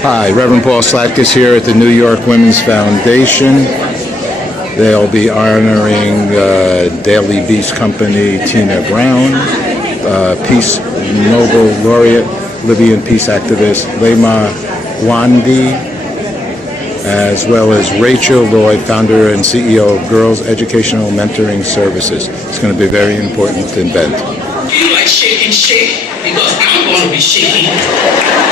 Hi, Reverend Paul Slack is here at the New York Women's Foundation. They'll be honoring Daily Beast Company Tina Brown, Peace Nobel Laureate, Libyan peace activist Leymah, as well as Rachel Lloyd, founder and CEO of Girls Educational Mentoring Services. It's going to be a very important event. You like shake because I'm going to be shaking.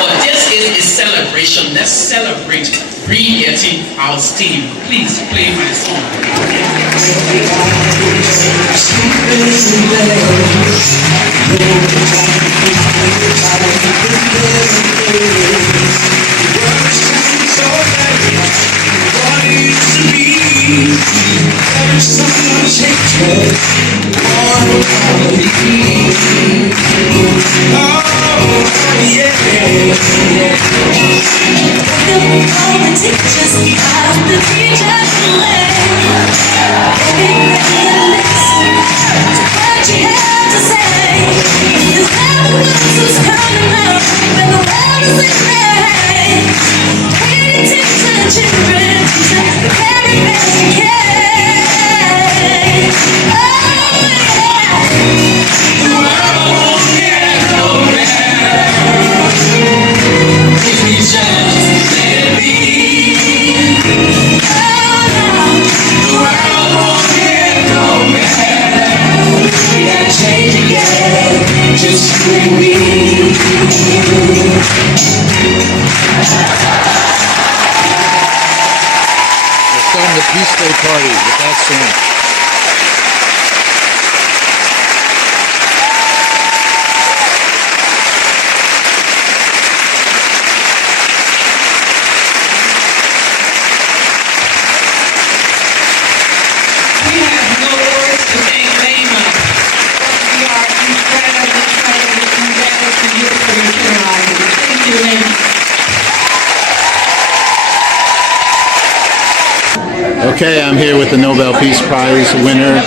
But this is a celebration. Let's celebrate re-getting our steam. Please play my song. The Peace Day party with that song. We have no words to thank Leymah. We are incredibly indebted to you for your generosity. Thank you, Leymah. Okay, I'm here with the Nobel Peace Prize winner,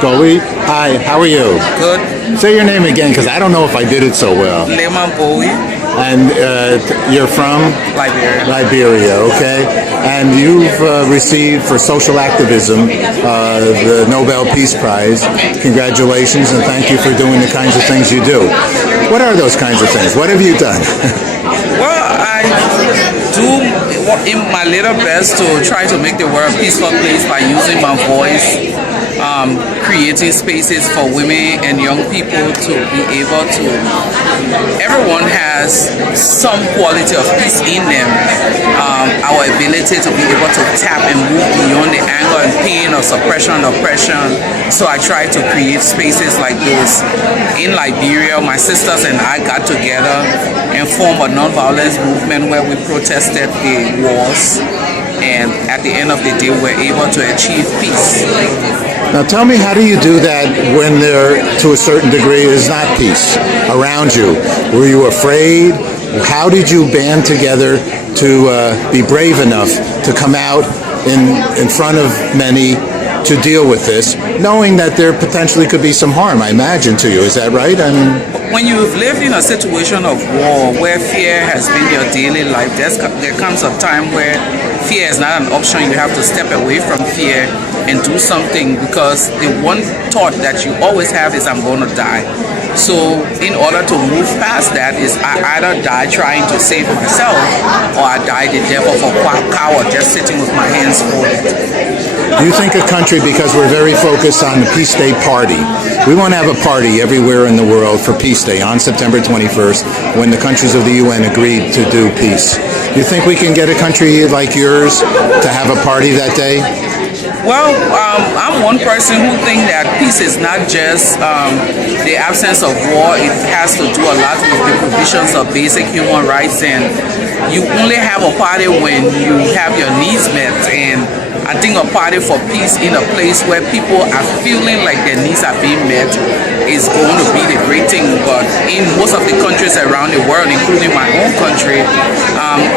Gbowee. Hi, how are you? Good. Say your name again, because I don't know if I did it so well. Leymah Gbowee. And you're from? Liberia. Liberia, okay. And you've received for social activism the Nobel Peace Prize. Congratulations, and thank you for doing the kinds of things you do. What are those kinds of things? What have you done? Well, I do in my little best to try to make the world a peaceful place by using my voice, creating spaces for women and young people to be able to. Everyone has some quality of peace in them. Our ability to be able to tap and move beyond the anger and pain or suppression and oppression. So I try to create spaces like this. In Liberia, my sisters and I got together and formed a non-violence movement where we protested the wars, and at the end of the day we're able to achieve peace. Now tell me, how do you do that when there, to a certain degree, is not peace around you? Were you afraid? How did you band together to be brave enough to come out in front of many to deal with this, knowing that there potentially could be some harm, I imagine, to you? Is that right? I mean, when you've lived in a situation of war where fear has been your daily life, there comes a time where fear is not an option. You have to step away from fear and do something, because the one thought that you always have is, I'm going to die. So in order to move past that is, I either die trying to save myself, or I die the death of a coward just sitting with my hands folded. Do you think a country, because we're very focused on the Peace Day party, we want to have a party everywhere in the world for Peace Day on September 21st, when the countries of the UN agreed to do peace. Do you think we can get a country like yours to have a party that day? Well, I'm one person who thinks that peace is not just the absence of war. It has to do a lot with the provisions of basic human rights, and you only have a party when you have your needs met. And I think a party for peace in a place where people are feeling like their needs are being met is going to be the great thing. But in most of the countries around the world, including my own country,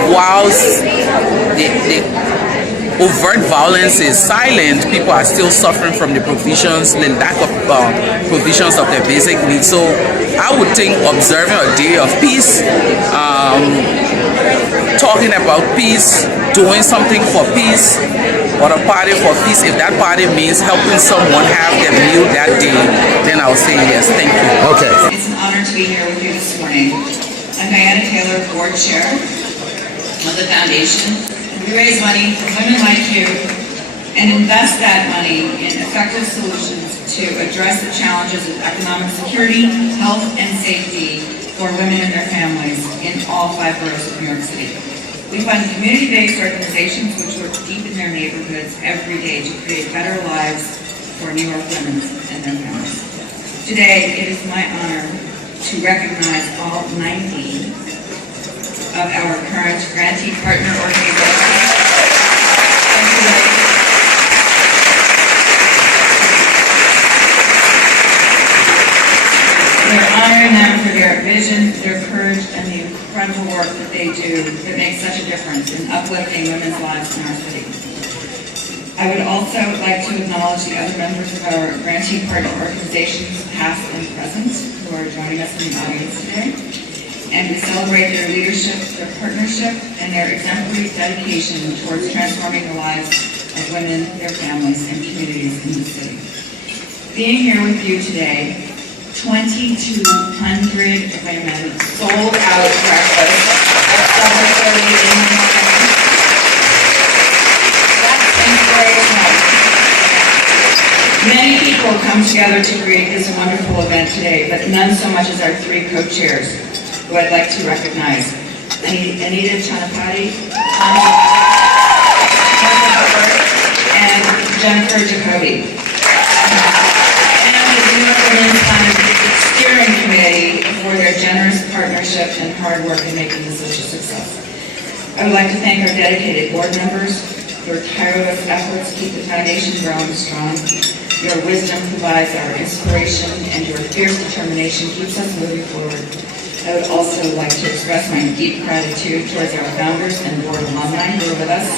whilst the overt violence is silent, people are still suffering from the provisions, the lack of provisions of their basic needs. So I would think observing a day of peace talking about peace, doing something for peace, or a party for peace, if that party means helping someone have their meal that day, then I'll say yes. Thank you. Okay. It's an honor to be here with you this morning. I'm Diana Taylor, board chair of the foundation. We raise money for women like you and invest that money in effective solutions to address the challenges of economic security, health, and safety for women and their families in all 5 boroughs of New York City. We fund community-based organizations which work deep in their neighborhoods every day to create better lives for New York women and their families. Today, it is my honor to recognize all 90 of our current grantee partner organizations. We're honoring them for their vision, their courage, and the incredible work that they do that makes such a difference in uplifting women's lives in our city. I would also like to acknowledge the other members of our grantee partner organizations, past and present, who are joining us in the audience today. And we celebrate their leadership, their partnership, and their exemplary dedication towards transforming the lives of women, their families, and communities in the city. Being here with you today, 2,200 women sold out breakfast at 7:30 in the morning. That's inspirational. Many people come together to create this wonderful event today, but none so much as our 3 co-chairs, who I'd like to recognize. Anita Chanapati, and Jennifer Jacoby. Steering Committee for their generous partnership and hard work in making this such a success. I would like to thank our dedicated board members. Your tireless efforts keep the foundation growing strong. Your wisdom provides our inspiration, and your fierce determination keeps us moving forward. I would also like to express my deep gratitude towards our founders and board alumni who are with us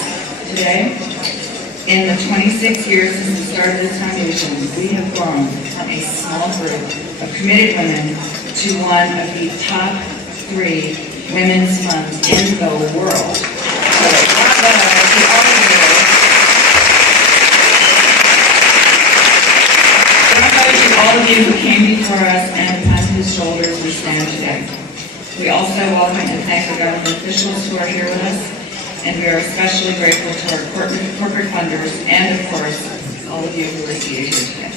today. In the 26 years since the start of this foundation, we have grown from a small group of committed women to one of the top 3 women's funds in the world. So, bravo to all of you. Bravo to all of you who came before us and upon whose shoulders we stand today. We also welcome and thank the government officials who are here with us. And we are especially grateful to our corporate funders and, of course, all of you who are seated here today.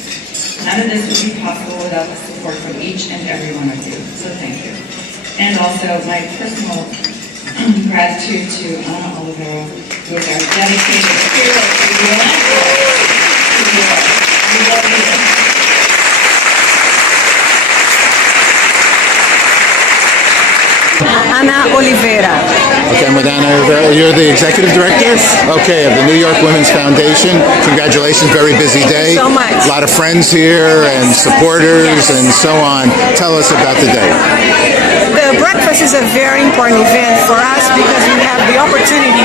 None of this would be possible without the support from each and every one of you, so thank you. And also my personal gratitude to Anna Olivero, who is our dedicated hero to the We love you. Anna Oliveira. Okay, I'm with Anna Oliveira. You're the executive director? Yes. Okay, of the New York Women's Foundation. Congratulations, very busy day. Thank you so much. A lot of friends here and supporters and so on. Tell us about the day. The breakfast is a very important event for us because we have the opportunity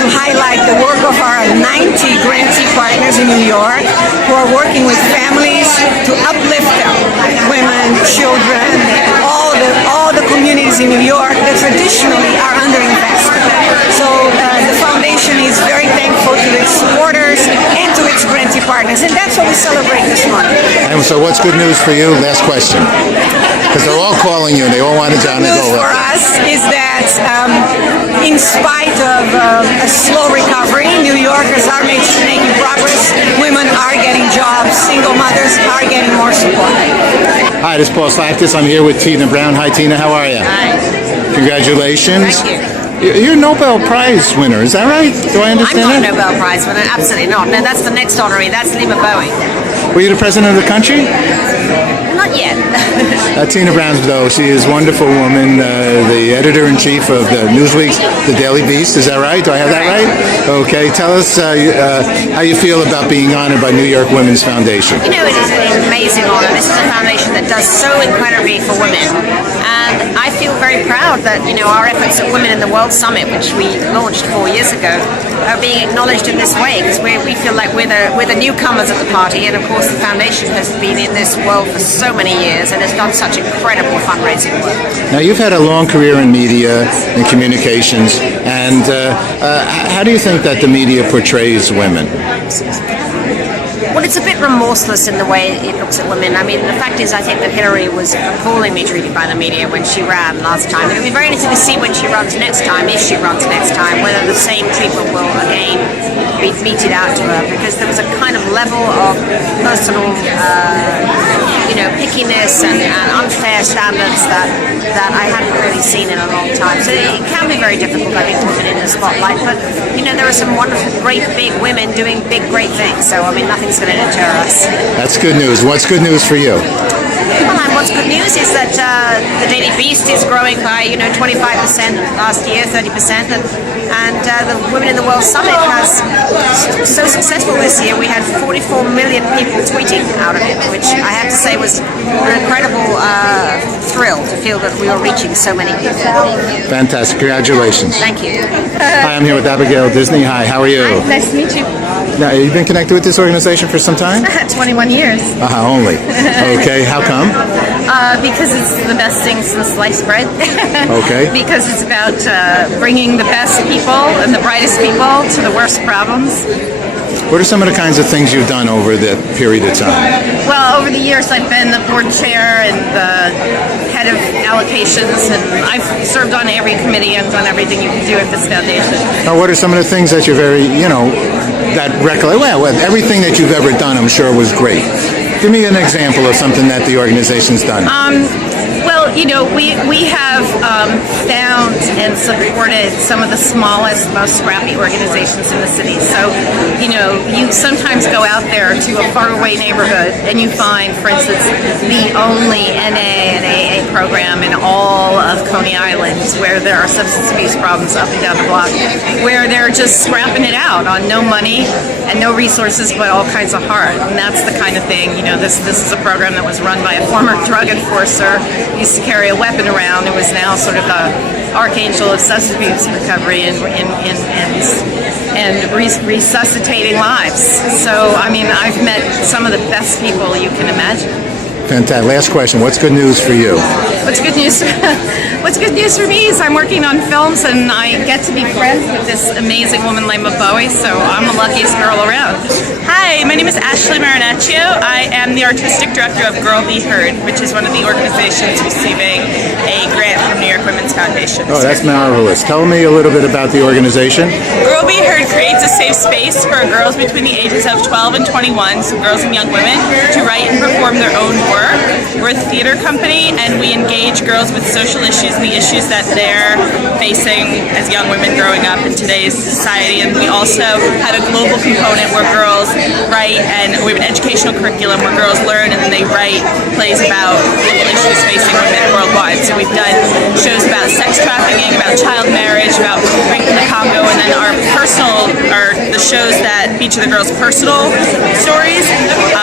to highlight the work of our 90 grantee partners in New York who are working with families to uplift them, women, children, all the communities in New York that traditionally are underinvested. So the foundation is very thankful to its supporters and to its grantee partners, and that's what we celebrate this month. And so what's good news for you? Last question. Because they're all calling you and they all want to Good John and news go. for us is that in spite of a slow recovery, New Yorkers are making progress. Women are getting jobs. Single mothers are getting more support. Hi, this is Paul Slakis. I'm here with Tina Brown. Hi, Tina. How are you? Hi. Congratulations. Thank you. You're a Nobel Prize winner. Is that right? Do I I'm understand not a that? Nobel Prize winner, absolutely not. No, that's the next honoree. That's Gbowee. Were you the president of the country? Not yet. Tina Brown, though, she is a wonderful woman, the editor-in-chief of the Newsweek, the Daily Beast. Is that right? Do I have that right? Okay. Tell us how you feel about being honored by New York Women's Foundation. You know, it is an amazing honor. This is a foundation that does so incredibly for women. And I feel very proud that, you know, our efforts at Women in the World Summit, which we launched 4 years ago, are being acknowledged in this way, because we feel like we're the newcomers at the party, and of course the foundation has been in this world for so many years and has done such such incredible fundraising work. Now, you've had a long career in media and communications, and how do you think that the media portrays women? Well, it's a bit remorseless in the way it looks at women. I mean, the fact is, I think that Hillary was appallingly treated by the media when she ran last time. It'll be very interesting to see when she runs next time, if she runs next time, whether the same treatment will again be meted out to her, because there was a kind of level of personal, pickiness and unfair standards that I hadn't really seen in a long time. So it can be very difficult, I think, to put in the spotlight. But, there are some wonderful, great, big women doing big, great things. So, I mean, nothing's going to deter us. That's good news. What's good news for you? Well, and what's good news is that the Daily Beast is growing by 25% last year, 30%, and the Women in the World Summit has so successful this year. We had 44 million people tweeting out of it, which I have to say was an incredible thrill to feel that we were reaching so many people. Fantastic. Congratulations. Thank you. Hi, I'm here with Abigail Disney. Hi, how are you? Hi, nice to meet you. Now, you've been connected with this organization for some time? 21 years. Only. Okay, how come? Because it's the best thing since sliced bread. Okay. Because it's about bringing the best people and the brightest people to the worst problems. What are some of the kinds of things you've done over that period of time? Well, over the years I've been the board chair and the head of allocations, and I've served on every committee and done everything you can do at this foundation. Now, what are some of the things that you're very, that recollect? Well, everything that you've ever done, I'm sure, was great. Give me an example of something that the organization's done. We have found and supported some of the smallest, most scrappy organizations in the city. So, you sometimes go out there to a faraway neighborhood and you find, for instance, the only NA and AA program in all of Coney Island where there are substance abuse problems up and down the block, where they're just scrapping it out on no money and no resources, but all kinds of heart. And that's the kind of thing, this is a program that was run by a former drug enforcer, used to carry a weapon around, who is now sort of the archangel of substance abuse recovery and resuscitating lives. So, I mean, I've met some of the best people you can imagine. Fantastic. Last question. What's good news for you? What's good news? What's good news for me is I'm working on films and I get to be friends with this amazing woman, Leymah Gbowee, so I'm the luckiest girl around. Hi, my name is Ashley Marinaccio. I am the artistic director of Girl Be Heard, which is one of the organizations receiving a grant from New York Women's Foundation. Oh, that's marvelous. Tell me a little bit about the organization. Girl Be Heard creates a safe space for girls between the ages of 12 and 21, so girls and young women, to write and perform their own work. We're a theater company and we engage girls with social issues and the issues that they're facing as young women growing up in today's society. And we also have a global component where girls write, and we have an educational curriculum where girls learn and then they write plays about global issues facing women worldwide. So we've done shows about sex trafficking, about child marriage, about rape in the Congo, and then our the shows that feature the girls' personal stories.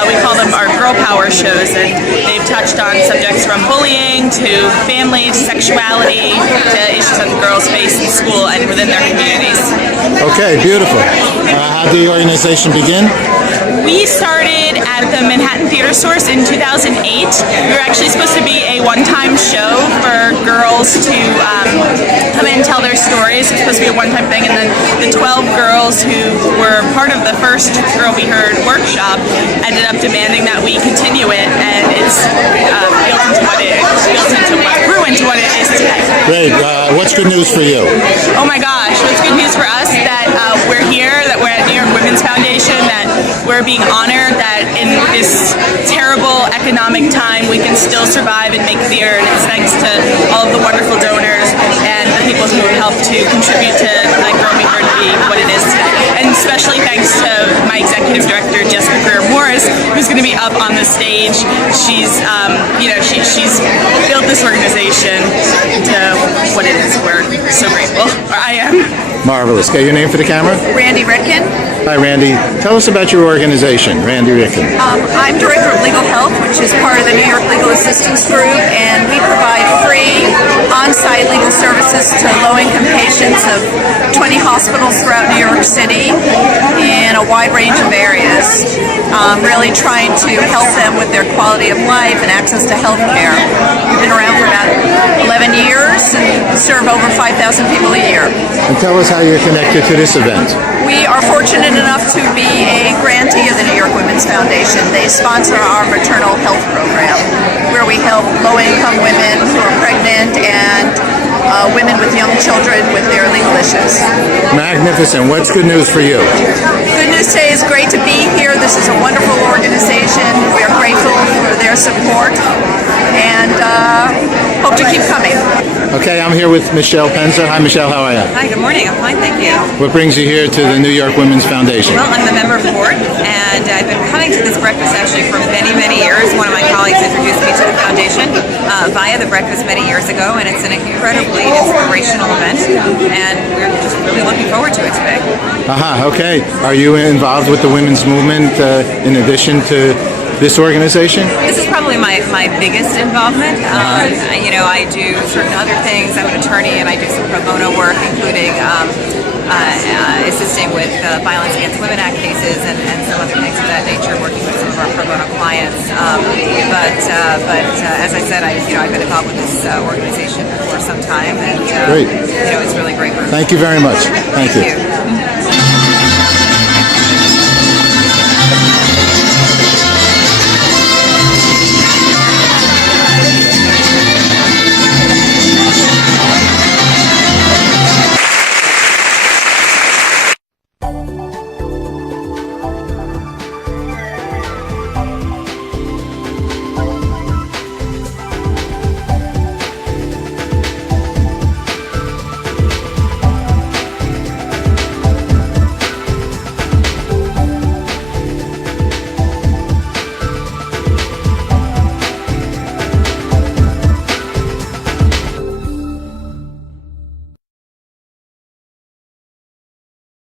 We call them our girl power shows, and they've touched on subjects from bullying to family to sexuality to issues that the girls face in school and within their communities. Okay, beautiful. How did the organization begin? We started at the Manhattan Theater Source in 2008. We were actually supposed to be a one-time show for girls to come in and tell their stories. It was supposed to be a one-time thing, and then the 12 girls who were part of the first Girl Be Heard workshop ended up demanding that we continue it, and it's grew into what it is today. Great. What's good news for you? Oh my gosh, what's good news for us that we're here, that we're at New York Women's Foundation, that we're being honored, that in this terrible economic time we can still survive and make theater, and it's thanks to all of the wonderful donors and the people who have helped to contribute to Girl Be Heard to be what it is today. And especially thanks to my executive director, Jessica Greer-Morris, who's going to be up on the stage. She's, she's built this organization to what it is. We're so grateful. Or I am. Marvelous. Okay, your name for the camera? Randy Ritkin. Hi, Randy. Tell us about your organization, Randy Ritkin. I'm Director of Legal Health, which is part of the New York Legal Assistance Group, and we provide free on-site legal services to low-income patients of 20 hospitals throughout New York City in a wide range of areas, really trying to help them with their quality of life and access to health care. been around for about 11 years and serve over 5,000 people a year. And tell us how you're connected to this event. We are fortunate enough to be a grantee of the New York Women's Foundation. They sponsor our maternal health program, where we help low-income women who are pregnant and women with young children with their legal issues. Magnificent. What's good news for you? Good news today is great to be here. This is a wonderful organization. We are grateful for their support and hope to keep coming. Okay, I'm here with Michelle Penza. Hi, Michelle. How are you? Hi, good morning. I'm fine, thank you. What brings you here to the New York Women's Foundation? Well, I'm the member of the board, and I've been coming to this breakfast actually for many, many years. One of my colleagues introduced me to the foundation via the breakfast many years ago, and it's an incredibly inspirational event, and we're just really looking forward to it today. Okay. Are you involved with the women's movement in addition to this organization? This is probably my biggest involvement. You know, I do certain other things. I'm an attorney, and I do some pro bono work, including assisting with Violence Against Women Act cases and some other things of that nature, working with some of our pro bono clients. But as I said, I've been involved with this organization for some time, and Great. it's really great work. Thank you very much. Thank you.